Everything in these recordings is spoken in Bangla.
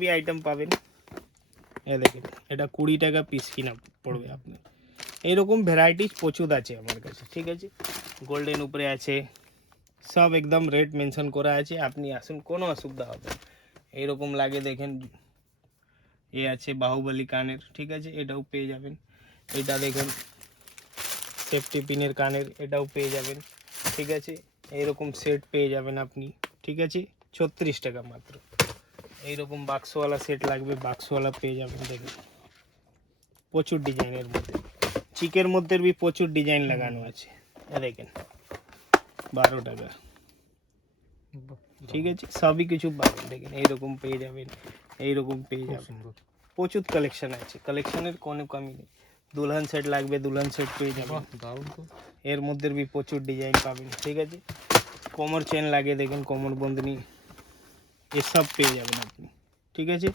भी आइटम पाবেন। এই দেখেন এটা 20 টাকা পিস কিনা পড়বে আপনার। এইরকম ভ্যারাইটিস প্রচুর আছে আমার কাছে, ঠিক আছে। গোল্ডেন উপরে আছে, সব একদম রেট মেনশন করা আছে, আপনি আসুন, কোনো অসুবিধা হবে না। এইরকম লাগে দেখেন, এ আছে বাহুবলী কানের, ঠিক আছে, এটাও পেয়ে যাবেন। এটা দেখেন সেফটি পিনের কানের, এটাও পেয়ে যাবেন, ঠিক আছে। এইরকম সেট পেয়ে যাবেন আপনি, ঠিক আছে, 36 টাকা মাত্র। এইরকম বাক্সওয়ালা সেট লাগবে, বাক্সওয়ালা পেয়ে যাবেন। দেখেন প্রচুর ডিজাইনের মধ্যে, চিকের মধ্যে भी প্রচুর ডিজাইন লাগানো আছে। এ দেখেন 12 টাকা, ঠিক আছে, সবই কিছু পাবেন। দেখেন এইরকম পেয়ে যাবেন, এইরকম পেয়ে যাবেন, প্রচুর কালেকশন আছে, কালেকশনের কোনো কমি নেই। দুলহান সেট লাগবে, দুলহান সেট পেয়ে যাবেন, এর মধ্যে भी প্রচুর ডিজাইন পাবেন, ঠিক আছে। কোমর চেন লাগে, দেখেন কোমর বন্ধনী, এসব পেয়ে যাবেন আপনি, ঠিক আছে।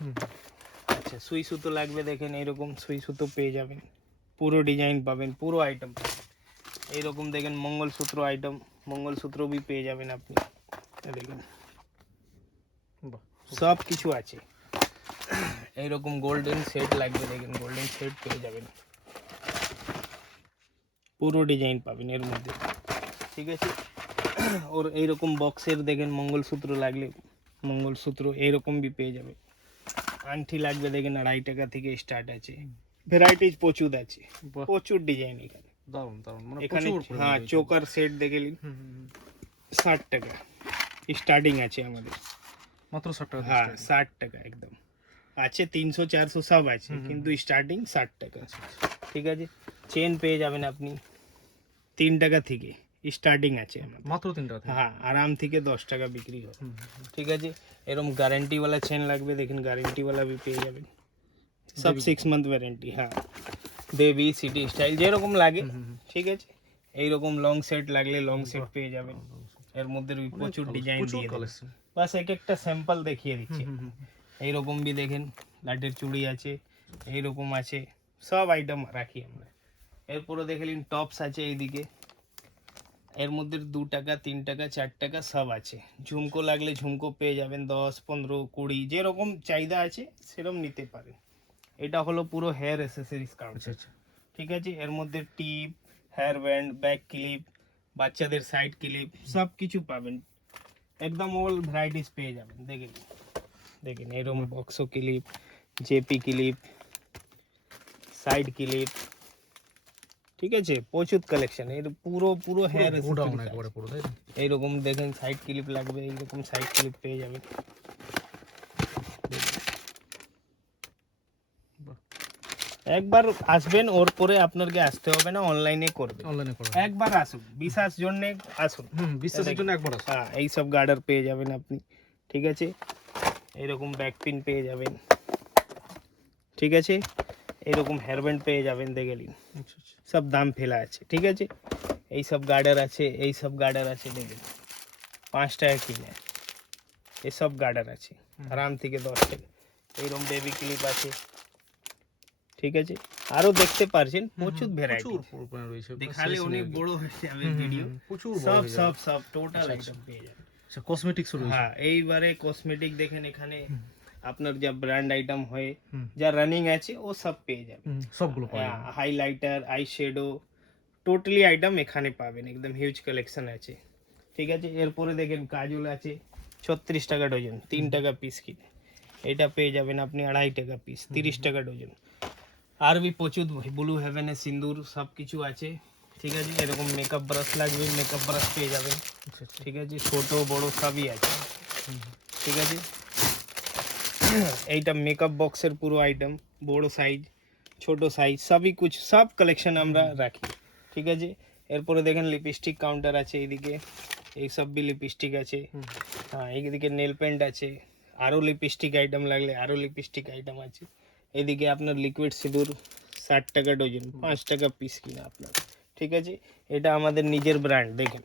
আচ্ছা সুই সুতো লাগবে, দেখেন এইরকম সুই সুতো পেয়ে যাবেন, পুরো ডিজাইন পাবেন, পুরো আইটেম পাবেন। এইরকম দেখেন মঙ্গলসূত্র আইটেম, মঙ্গলসূত্র भी পেয়ে যাবেন আপনি। দেখেন সব কিছু আছে। এইরকম গোল্ডেন সেট লাগবে, দেখেন গোল্ডেন সেট পেয়ে যাবেন, পুরো ডিজাইন পাবেন এর মধ্যে, ঠিক আছে। ওর এইরকম বক্সের দেখেন মঙ্গলসূত্র লাগলে, মঙ্গলসূত্র এইরকম भी পেয়ে যাবে। আংটি লাগবে, দেখেন 2.5 টাকা থেকে স্টার্ট আছে, ভ্যারাইটিস প্রচুর আছে, প্রচুর ডিজাইন এখানে। দারুন দারুন, মানে এখানে প্রচুর পরিমাণে হ্যাঁ রয়েছে। চোকার সেট দেখে নিন, 60 টাকা স্টার্টিং আছে আমাদের, মাত্র 60 টাকা হ্যাঁ 60 টাকা একদম আছে, 300 400 সব আছে, কিন্তু স্টার্টিং 60 টাকা, ঠিক আছে। চেন পেয়ে যাবেন আপনি 3 টাকা থেকে স্টার্টিং আছে আমাদের, মাত্র 3 টাকা থেকে। হ্যাঁ আরাম থেকে 10 টাকা বিক্রি হয়, ঠিক আছে। এরকম গ্যারান্টি वाला চেন লাগবে, দেখেন গ্যারান্টি वाला भी পেয়ে যাবেন, সব 6 মান্থ ওয়ারেন্টি, হ্যাঁ বেবি সিটি স্টাইল যেরকম লাগে, ঠিক আছে। এইরকম লং সেট লাগলে লং সেট পেয়ে যাবেন, এর মধ্যে भी প্রচুর ডিজাইন দিয়ে দেবে। বাস এক একটা স্যাম্পল দেখিয়ে দিচ্ছি। এইরকম भी দেখেন লাটের চুড়ি আছে, এইরকম আছে, সব আইটেম রাখি আমরা। এরপরে দেখে নিন টপস আছে এইদিকে, এর মধ্যে 2 টাকা 3 টাকা 4 টাকা সব আছে। ঝুমকো লাগলে ঝুমকো পেয়ে যাবেন 10 15 20, যেরকম চাহিদা আছে সেরকম নিতে পারেন। এটা হলো পুরো হেয়ার অ্যাসেসরিজ কাউন্টার, ঠিক আছে। এর মধ্যে টিপ, হেয়ার ব্যান্ড, ব্যাক ক্লিপ, বাচ্চাদের সাইড ক্লিপ, সব কিছু পাবেন, একদম অল ভ্যারাইটিস পেয়ে যাবেন। দেখেন দেখেন এরকম বক্সো ক্লিপ, জেপি ক্লিপ, সাইড ক্লিপ, ঠিক আছে, প্রচুর কালেকশন। এর পুরো পুরো হেয়ার গোডাউন একবারে পুরো, তাই না? এইরকম দেখেন সাইড ক্লিপ লাগবে, এইরকম সাইড ক্লিপ পেয়ে যাবেন। একবার আসবেন, ওর পরে আপনাকে আসতে হবে না, অনলাইনে করবে, অনলাইনে করো। একবার আসুন, বিশ্বাস জন্য আসুন, বিশ্বাসের জন্য একবার আসো। হ্যাঁ এই সব গার্ডার পেয়ে যাবেন আপনি, ঠিক আছে। এইরকম ব্যাক পিন পেয়ে যাবেন, ঠিক আছে। এইরকম হেয়ার ব্যান্ড পেয়ে যাবেন, দেখে নিন সব দাম ফেলা আছে, ঠিক আছে। এই সব গার্ডার আছে, এই সব গার্ডার আছে, দেখেন 5 টাকা কিনে, এসব গার্ডার আছে আরাম থেকে 10 টাকা। এইরকম বেবি ক্লিপ আছে, ঠিক আছে। আরো দেখতে পারছেন প্রচুর ভ্যারাইটি, প্রচুর পরিমাণে রয়েছে। দেখালে অনেক বড় হয়ে যাবে ভিডিও, প্রচুর সব সব সব টোটাল আইটেম পেয়ে যাবেন। আচ্ছা কসমেটিক্স রয়েছে। হ্যাঁ এইবারে কসমেটিক দেখেন, এখানে আপনার যা ব্র্যান্ড আইটেম হয়, যা রানিং আছে ও সব পেয়ে যাবেন, সবগুলো পাওয়া যাবে। Highlighter, eye shadow, totally item এখানে পাবেন, একদম হিউজ কালেকশন আছে, ঠিক আছে। এরপরে দেখেন কাজল আছে 36 টাকা ডজন, 3 টাকা পিস কিনে, এটা পেয়ে যাবেন আপনি 2.5 টাকা পিস, 30 টাকা ডজন। আর भी প্রচুর ব্লু হেভেনের সিন্দুর সব কিছু আছে, ঠিক আছে। এরকম মেকআপ ব্রাশ লাগবে, মেকআপ ব্রাশ পেয়ে যাবেন, ঠিক আছে, ছোট বড় সবই আছে, ঠিক আছে। এইটা মেকআপ বক্সের পুরো আইটেম, বড় সাইজ ছোট সাইজ সবই কুছ, সব কালেকশন আমরা রাখি, ঠিক আছে। এরপরে দেখেন লিপস্টিক কাউন্টার আছে এইদিকে, এই সব भी লিপস্টিক আছে, হ্যাঁ এইদিকে নেল পেন্ট আছে, আরও লিপস্টিক আইটেম লাগলে আরও লিপস্টিক আইটেম আছে। এদিকে আপনার লিকুইড সিঁদুর 60 টাকা ডজন, 5 টাকা পিস কিনা আপনার, ঠিক আছে। এটা আমাদের নিজের ব্র্যান্ড, দেখেন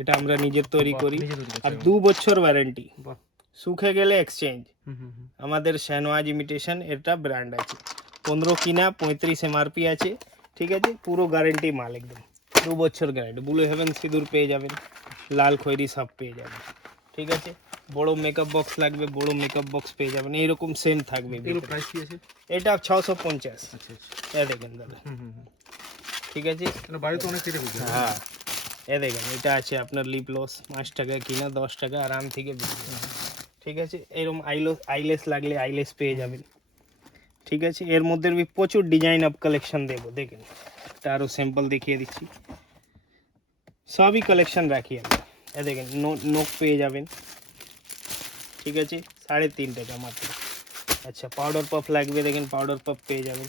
এটা আমরা নিজের তৈরি করি, আর 2 বছর ওয়ারেন্টি, শুকে গেলে এক্সচেঞ্জ। আমাদের শাহনওয়াজ ইমিটেশন এটা ব্র্যান্ড আছে, 15 কিনা 35 এমআরপি আছে, ঠিক আছে, পুরো গ্যারেন্টি মাল, একদম 2 বছর গ্যারেন্টি। ব্লু হেভেন সিঁদুর পেয়ে যাবেন, লাল খয়েরি সব পেয়ে যাবেন, ঠিক আছে। বড় মেকআপ বক্স লাগবে, বড় মেকআপ বক্স পেয়ে যাবেন, এইরকম সেম থাকবে। এগুলো প্রাইস কি আছে? এটা 650। আচ্ছা আচ্ছা। এ দেখেন দাদা, ঠিক আছে। মানে বাড়িতে অনেক কেটে বুঝি। হ্যাঁ, এ দেখেন এটা আছে আপনার লিপ লস, 5 টাকা কিনা 10 টাকা আরাম থেকে বিক্রি হয়। ঠিক আছে, এরকম আইলেস লাগলে আইলেস পেয়ে যাবেন। ঠিক আছে, এর মধ্যে আমি প্রচুর ডিজাইন আপ কালেকশন দেবো, দেখেন এটা আরও স্যাম্পল দেখিয়ে দিচ্ছি। সবই কালেকশন রাখি আমি। এ দেখেন নোক পেয়ে যাবেন, ঠিক আছে 3.5 টাকা মাত্র। আচ্ছা, পাউডার পাফ লাগবে, দেখেন পাউডার পাফ পেয়ে যাবেন।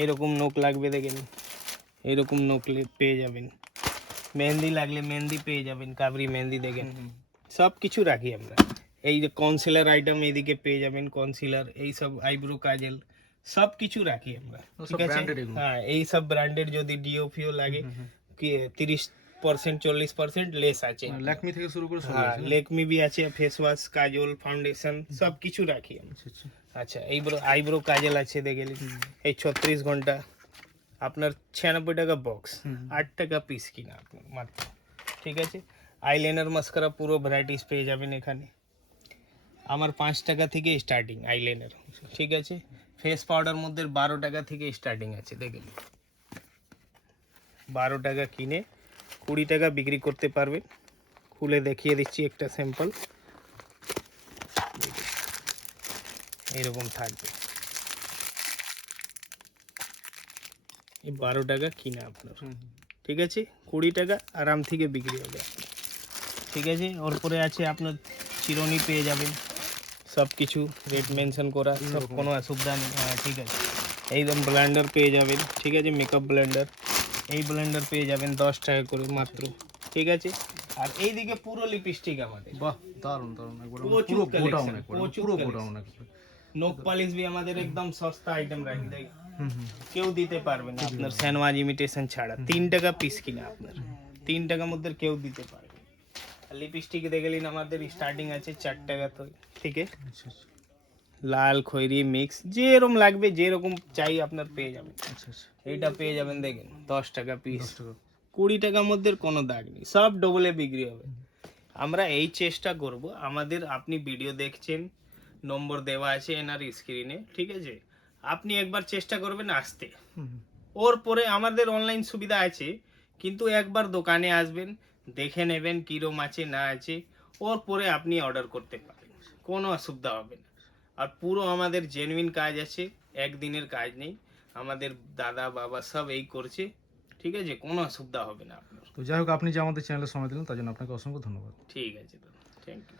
এইরকম নোক লাগবে, দেখেন এইরকম নোক পেয়ে যাবেন। মেহেন্দি লাগলে মেহেন্দি পেয়ে যাবেন, কাবরি মেহেন্দি দেখেন। সব কিছু রাখি আমরা। এই যে কনসিলার আইটেম এইদিকে পেয়ে যাবেন, কনসিলার, এই সব আইব্রো কাজল সব কিছু রাখি আমরা। ঠিক আছে, হ্যাঁ এই সব ব্র্যান্ডেড যদি ডিওফিও লাগে কি 30% 40% লেস আছে। ল্যাকমি থেকে শুরু করে সব হ্যাঁ, আছে। লেকমি भी আছে, ফেস ওয়াশ, কাজল, ফাউন্ডেশন সব কিছু রাখি আমরা। আচ্ছা আচ্ছা। আচ্ছা, আইব্রো কাজল আছে দেখে নিন। এই 36 ঘন্টা আপনার 96 টাকা বক্স, 8 টাকা পিস কিনা আপনার মাত্র। ঠিক আছে, আইলাইনার মাস্কারা পুরো ভ্যারাইটিস পেয়ে যাবেন এখানে। আমার 5 টাকা থেকে স্টার্টিং আইলাইনার। ঠিক আছে, ফেস পাউডার মধ্যে 12 টাকা থেকে স্টার্টিং আছে, দেখেন 12 টাকা কিনে 20 টাকা বিক্রি করতে পারবেন। খুলে দেখিয়ে দিচ্ছি একটা স্যাম্পল, এরকম থাকবে। এই 12 টাকা কিনা আপনার। ঠিক আছে, 20 টাকা আরাম থেকে বিক্রি হবে আপনার। ঠিক আছে, ওর পরে আছে আপনার চিরুনি পেয়ে যাবেন, সব কিছু রেট মেনশন করা, সব কোনো অসুবিধা নেই। হ্যাঁ ঠিক আছে, এইরকম ব্লেন্ডার পেয়ে যাবেন। ঠিক আছে, মেকআপ ব্লেন্ডার, এই ব্লেন্ডার পেয়ে যাবেন 10 টাকা করে মাত্র। ঠিক আছে, আর এইদিকে পুরো লিপস্টিক আমাদের। বাহ, দারুণ দারুণ, একবার প্রচুর পুরো collection, গোডাউন, একবার প্রচুর পুরো collection। গোডাউন একবার। নোক পালিশ भी আমাদের একদম সস্তা আইটেম রাখি দেয়, হুম হুম। কেউ দিতে পারবে না আপনার স্যানওয়াজ ইমিটেশন ছাড়া। 3 টাকা পিস কিনা আপনার, 3 টাকার মধ্যে কেউ দিতে পারবে। আর লিপস্টিক দেখলেন আমাদের স্টার্টিং আছে 4 টাকা তো থেকে, আচ্ছা আচ্ছা লাল খয়েরি মিক্স যেরকম লাগবে, যেরকম চাই আপনার পেয়ে যাবেন। আচ্ছা আচ্ছা। এইটা পেয়ে যাবেন দেখেন 10 টাকা পিস, 10 টাকা। 20 টাকার মধ্যে কোনো দাগ নেই, সব ডবলে বিক্রি হবে। আমরা এই চেষ্টা করব, আমাদের আপনি ভিডিও দেখছেন, নম্বর দেওয়া আছে এনার স্ক্রিনে, ঠিক আছে, আপনি একবার চেষ্টা করবেন আসতে। ওর পরে আমাদের অনলাইন সুবিধা আছে, কিন্তু একবার দোকানে আসবেন, দেখে নেবেন কিরম আছে না আছে, ওর পরে আপনি অর্ডার করতে পারেন, কোনো অসুবিধা হবে না। আর পুরো আমাদের জেনুইন কাজ আছে, একদিনের কাজ নেই, আমাদের দাদা বাবা সব এই করছে। ঠিক আছে, কোনো অসুবিধা হবে না আপনার। তো যাই হোক, আপনি যে আমাদের চ্যানেলে সময় দিলেন তার জন্য আপনাকে অসংখ্য ধন্যবাদ। ঠিক আছে দাদা, থ্যাংক ইউ।